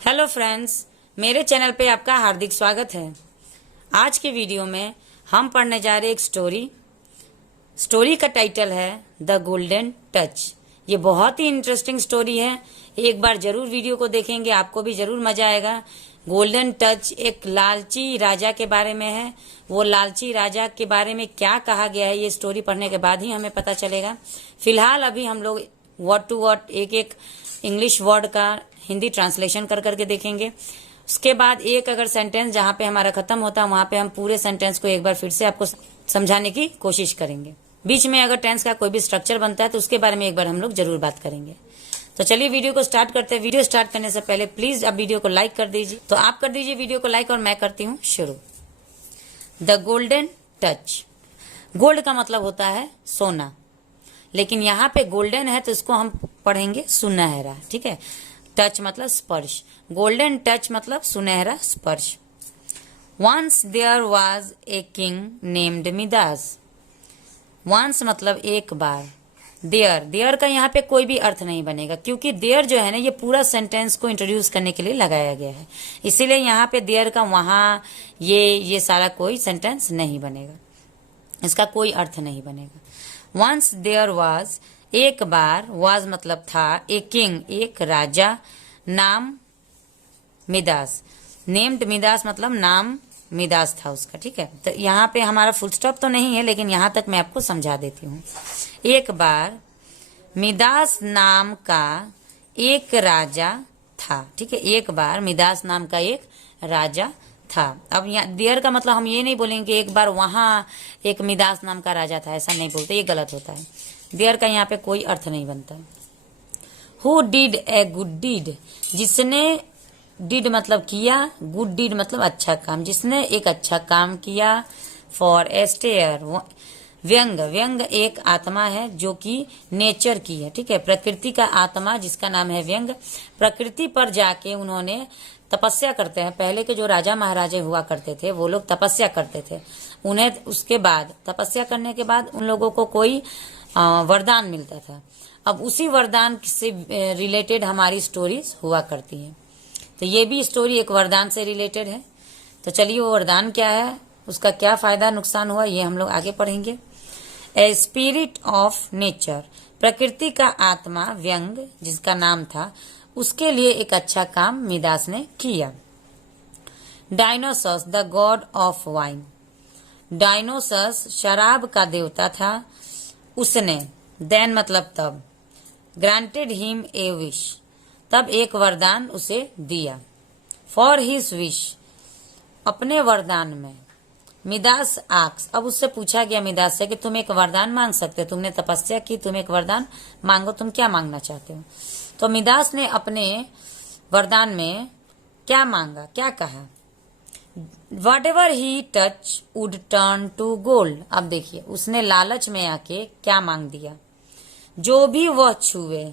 Hello friends, मेरे channel पे आपका हार्दिक स्वागत है। आज के वीडियो में हम पढ़ने जा रहे एक स्टोरी का टाइटल है द गोल्डन टच। ये बहुत ही इंटरेस्टिंग स्टोरी है। एक बार जरूर वीडियो को देखेंगे, आपको भी जरूर मजा आएगा। गोल्डन टच एक लालची राजा के बारे में है। वो लालची राजा के बारे में क्या कहा गया है ये स्टोरी पढ़ने के बाद ही हमें पता चलेगा। फिलहाल अभी हम लोग वर्ड टू वर्ड एक एक इंग्लिश वर्ड का हिंदी ट्रांसलेशन कर करके देखेंगे। उसके बाद एक अगर सेंटेंस जहां पे हमारा खत्म होता है वहां पे हम पूरे सेंटेंस को एक बार फिर से आपको समझाने की कोशिश करेंगे। बीच में अगर टेंस का कोई भी स्ट्रक्चर बनता है तो उसके बारे में एक बार हम लोग जरूर बात करेंगे। तो चलिए वीडियो को स्टार्ट करते हैं। वीडियो स्टार्ट करने से पहले प्लीज आप वीडियो को लाइक कर दीजिए। तो आप कर दीजिए वीडियो को लाइक और मैं करती हूँ शुरू। The golden touch. गोल्ड का मतलब होता है सोना, लेकिन यहाँ पे गोल्डन है तो इसको हम पढ़ेंगे सुनहरा। ठीक है, टच मतलब स्पर्श। गोल्डन टच मतलब सुनहरा स्पर्श। Once there was a king named Midas. Once मतलब एक बार। देयर का यहाँ पे कोई भी अर्थ नहीं बनेगा, क्योंकि देयर जो है ना ये पूरा सेंटेंस को इंट्रोड्यूस करने के लिए लगाया गया है। इसीलिए यहाँ पे देयर का वहां ये सारा कोई सेंटेंस नहीं बनेगा, इसका कोई अर्थ नहीं बनेगा। वंस देयर वॉज एक बार, वॉज मतलब था, ए किंग एक राजा, नाम मिदास। नेम्ड मिदास मतलब नाम मिदास था उसका। ठीक है, तो यहाँ पे हमारा फुल स्टॉप तो नहीं है, लेकिन यहाँ तक मैं आपको समझा देती हूँ। एक बार मिदास नाम का एक राजा था। ठीक है, एक बार मिदास नाम का एक राजा था। अब यहाँ देयर का मतलब हम ये नहीं बोलेंगे कि एक बार वहां एक मिदास नाम का राजा था, ऐसा नहीं बोलते, ये गलत होता है। देयर का यहाँ पे कोई अर्थ नहीं बनता। Who did a good deed. जिसने, डिड मतलब किया, गुड डीड मतलब अच्छा काम, जिसने एक अच्छा काम किया। For a stair. व्यंग, व्यंग एक आत्मा है जो कि नेचर की है। ठीक है, प्रकृति का आत्मा जिसका नाम है व्यंग। प्रकृति पर जाके उन्होंने तपस्या करते हैं। पहले के जो राजा महाराजे हुआ करते थे वो लोग तपस्या करते थे। उन्हें उसके बाद तपस्या करने के बाद उन लोगों को कोई वरदान मिलता था। अब उसी वरदान से रिलेटेड हमारी स्टोरीज हुआ करती हैं। तो ये भी स्टोरी एक वरदान से रिलेटेड है। तो चलिए वो वरदान क्या है, उसका क्या फायदा नुकसान हुआ, ये हम लोग आगे पढ़ेंगे। A spirit of nature. प्रकृति का आत्मा व्यंग जिसका नाम था, उसके लिए एक अच्छा काम मिदास ने किया। डायनोसस द गॉड ऑफ वाइन। डायनोसस शराब का देवता था। उसने, देन मतलब तब, ग्रांटेड हिम ए विश, तब एक वरदान उसे दिया। फॉर हिज विश, अपने वरदान में। मिदास आक्स, अब उससे पूछा गया मिदास से कि तुम एक वरदान मांग सकते हो, तुमने तपस्या की, तुम एक वरदान मांगो, तुम क्या मांगना चाहते हो। तो मिदास ने अपने वरदान में क्या मांगा, क्या कहा। Whatever he touch would turn to gold। अब देखिए उसने लालच में आके क्या मांग दिया, जो भी वह छुए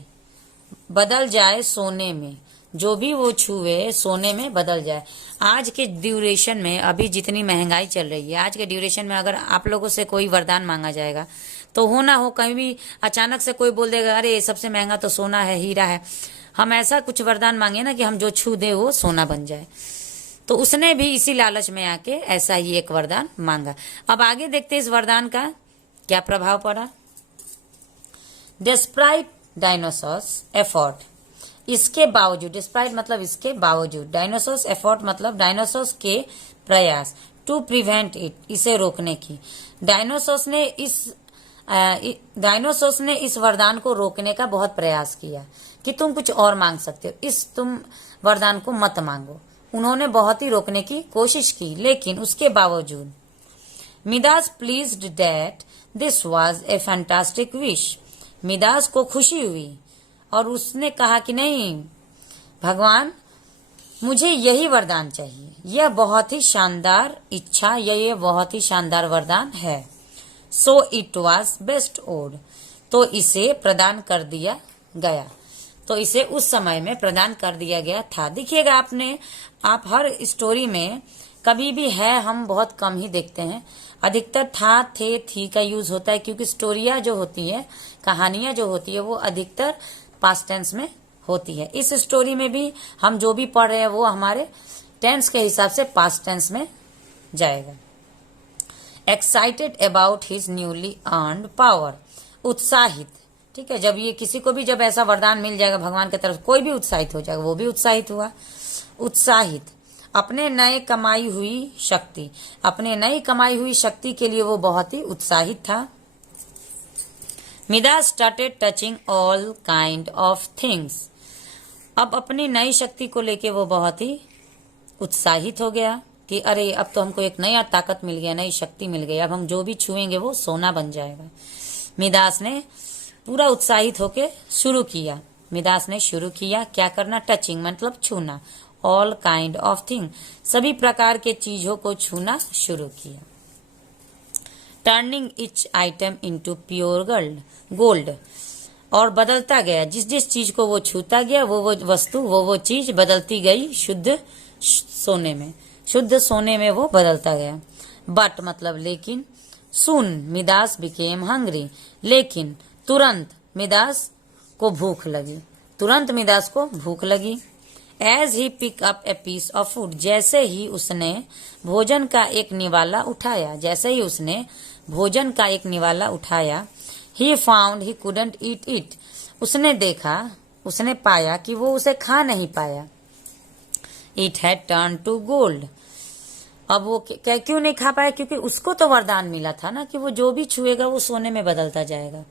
बदल जाए सोने में। जो भी वो छुए सोने में बदल जाए। आज के ड्यूरेशन में, अभी जितनी महंगाई चल रही है, आज के ड्यूरेशन में अगर आप लोगों से कोई वरदान मांगा जाएगा तो हो ना हो कहीं भी अचानक से कोई बोल देगा अरे सबसे महंगा तो सोना है, हीरा है। हम ऐसा कुछ वरदान मांगे ना कि हम जो छू दे वो सोना बन जाए। तो उसने भी इसी लालच में आके ऐसा ही एक वरदान मांगा। अब आगे देखते हैं इस वरदान का क्या प्रभाव पड़ा। Despite dinosaurs effort. इसके बावजूद, डिस्पाइट मतलब इसके बावजूद, डायनोसॉर्स एफर्ट मतलब डायनोसॉर्स के प्रयास, टू प्रिवेंट इट, इसे रोकने की। डायनोसॉर्स ने इस वरदान को रोकने का बहुत प्रयास किया कि तुम कुछ और मांग सकते हो, तुम वरदान को मत मांगो। उन्होंने बहुत ही रोकने की कोशिश की, लेकिन उसके बावजूद Midas pleased that this was a fantastic wish. Midas को खुशी हुई और उसने कहा कि नहीं भगवान, मुझे यही वरदान चाहिए, यह बहुत ही शानदार इच्छा, यह बहुत ही शानदार वरदान है। So it was bestowed, तो इसे प्रदान कर दिया गया। तो इसे उस समय में प्रदान कर दिया गया था। देखिएगा आप हर स्टोरी में कभी भी है हम बहुत कम ही देखते हैं। अधिकतर था, थे, थी का यूज होता है, क्योंकि स्टोरियां जो होती है, कहानियां जो होती है वो अधिकतर पास्ट टेंस में होती है। इस स्टोरी में भी हम जो भी पढ़ रहे हैं वो हमारे टेंस के हिसाब से पास्ट टेंस में जाएगा। Excited about his newly earned power, उत्साहित, ठीक है। जब ये किसी को भी जब ऐसा वरदान मिल जाएगा भगवान की तरफ, कोई भी उत्साहित हो जाएगा, वो भी उत्साहित हुआ। उत्साहित, अपने नए कमाई हुई शक्ति, अपने नई कमाई हुई शक्ति के लिए वो बहुत ही उत्साहित था। Midas started touching all kind of things, अब अपनी नई शक्ति को लेके वो बहुत ही उत्साहित हो गया कि अरे अब तो हमको एक नया ताकत मिल गया, नई शक्ति मिल गई, अब हम जो भी छुएंगे वो सोना बन जाएगा। मिदास ने पूरा उत्साहित होके शुरू किया। मिदास ने शुरू किया क्या करना, टचिंग मतलब छूना, ऑल काइंड ऑफ थिंग, सभी प्रकार के चीजों को छूना शुरू किया। Turning etch item into pure gold, और बदलता गया, जिस जिस चीज को वो छूता गया वो वस्तु वो चीज बदलती गई शुद्ध सोने में, शुद्ध सोने में वो बदलता गया। बट मतलब लेकिन, सुन मिदास बिकेम हंग्री, लेकिन तुरंत मिदास को भूख लगी, तुरंत मिदास को भूख लगी। As he pick up a piece of food, जैसे ही उसने भोजन का एक निवाला उठाया, जैसे ही उसने भोजन का एक निवाला उठाया, he found he couldn't eat it, उसने देखा, उसने पाया कि वो उसे खा नहीं पाया। It had turn to gold, अब वो क्यों नहीं खा पाया, क्योंकि उसको तो वरदान मिला था ना कि वो जो भी छुएगा वो सोने में बदलता जाएगा।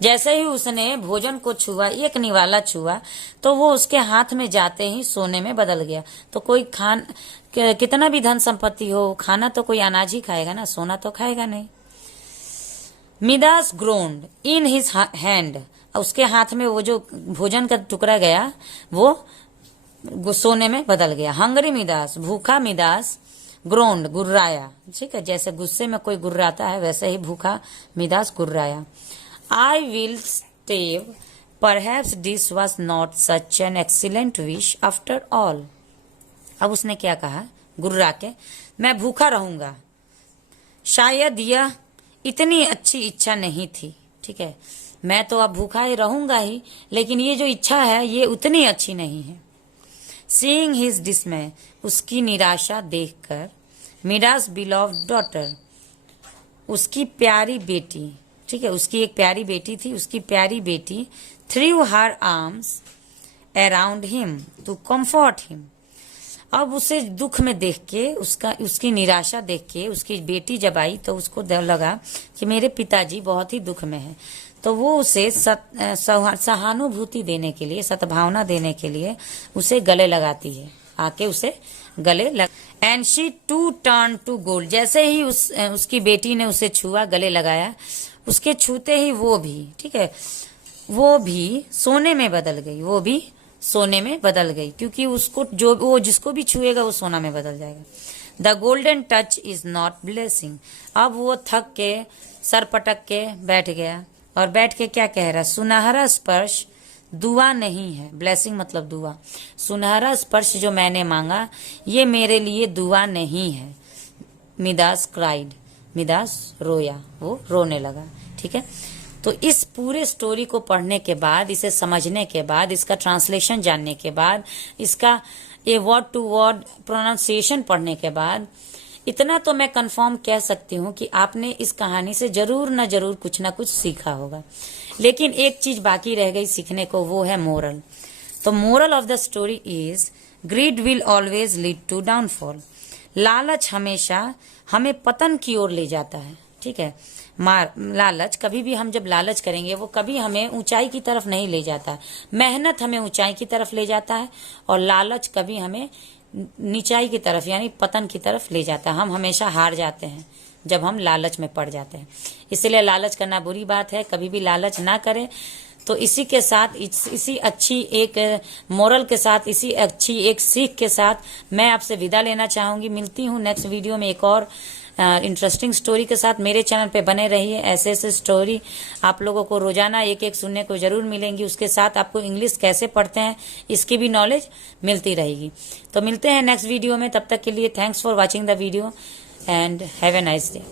जैसे ही उसने भोजन को छुआ, एक निवाला छुआ, तो वो उसके हाथ में जाते ही सोने में बदल गया। तो कोई कितना भी धन संपत्ति हो, खाना तो कोई अनाज ही खाएगा ना, सोना तो खाएगा नहीं। मिदास ग्रोन्ड इन हिज हैंड, उसके हाथ में वो जो भोजन का टुकड़ा गया वो सोने में बदल गया। हंगरी मिदास, भूखा मिदास, ग्रोन्ड गुर्राया, ठीक है, जैसे गुस्से में कोई गुर्राता है वैसे ही भूखा Midas गुर्राया। I will stave, perhaps this was not such an excellent wish after all. अब उसने क्या कहा गुर्रा के, मैं भूखा रहूंगा, शायद यह इतनी अच्छी इच्छा नहीं थी, ठीक है, मैं तो अब भूखा ही रहूंगा ही, लेकिन ये जो इच्छा है ये उतनी अच्छी नहीं है। Seeing his dismay, उसकी निराशा देखकर, मिडास beloved daughter, उसकी प्यारी बेटी, ठीक है, उसकी एक प्यारी बेटी थी, उसकी प्यारी बेटी threw her arms around him to comfort him, अब उसे दुख में देख के, उसकी निराशा देख के, उसकी बेटी जब आई तो उसको लगा कि मेरे पिताजी बहुत ही दुख में हैं, तो वो उसे सहानुभूति देने के लिए, सद्भावना देने के लिए उसे गले लगाती है, आके उसे गले लग। And she too turn to gold, जैसे ही उसकी बेटी ने उसे छुआ, गले लगाया, उसके छूते ही वो भी, ठीक है, वो भी सोने में बदल गई, वो भी सोने में बदल गई, क्योंकि उसको जो वो जिसको भी छुएगा वो सोना में बदल जाएगा। The golden touch is not blessing, अब वो थक के सर पटक के बैठ गया, और बैठ के क्या कह रहा है, सुनहरा स्पर्श दुआ नहीं है, ब्लेसिंग मतलब दुआ, सुनहरा स्पर्श जो मैंने मांगा ये मेरे लिए दुआ नहीं है। मिदास क्राइड, मिदास रोया, वो रोने लगा, ठीक है। तो इस पूरे स्टोरी को पढ़ने के बाद, इसे समझने के बाद, इसका ट्रांसलेशन जानने के बाद, इसका ये वर्ड टू वर्ड प्रोनाउंसिएशन पढ़ने के बाद, इतना तो मैं कंफर्म कह सकती हूँ कि आपने इस कहानी से जरूर न जरूर कुछ ना कुछ सीखा होगा। लेकिन एक चीज बाकी रह गई सीखने को, वो है मोरल। तो moral of the story is greed will always lead to downfall, लालच हमेशा हमें पतन की ओर ले जाता है, ठीक है। लालच, कभी भी हम जब लालच करेंगे वो कभी हमें ऊंचाई की तरफ नहीं ले जाता है। मेहनत हमें ऊंचाई की तरफ ले जाता है, और लालच कभी हमें नीचाई की तरफ यानी पतन की तरफ ले जाता है। हम हमेशा हार जाते हैं जब हम लालच में पड़ जाते हैं, इसलिए लालच करना बुरी बात है, कभी भी लालच ना करें। तो इसी के साथ, इसी अच्छी एक मोरल के साथ, इसी अच्छी एक सीख के साथ मैं आपसे विदा लेना चाहूंगी। मिलती हूँ नेक्स्ट वीडियो में एक और इंटरेस्टिंग स्टोरी के साथ। मेरे चैनल पे बने रहिए, ऐसे ऐसे स्टोरी आप लोगों को रोजाना एक एक सुनने को जरूर मिलेंगी। उसके साथ आपको इंग्लिश कैसे पढ़ते हैं इसकी भी नॉलेज मिलती रहेगी। तो मिलते हैं नेक्स्ट वीडियो में, तब तक के लिए thanks for watching the video and have a nice day.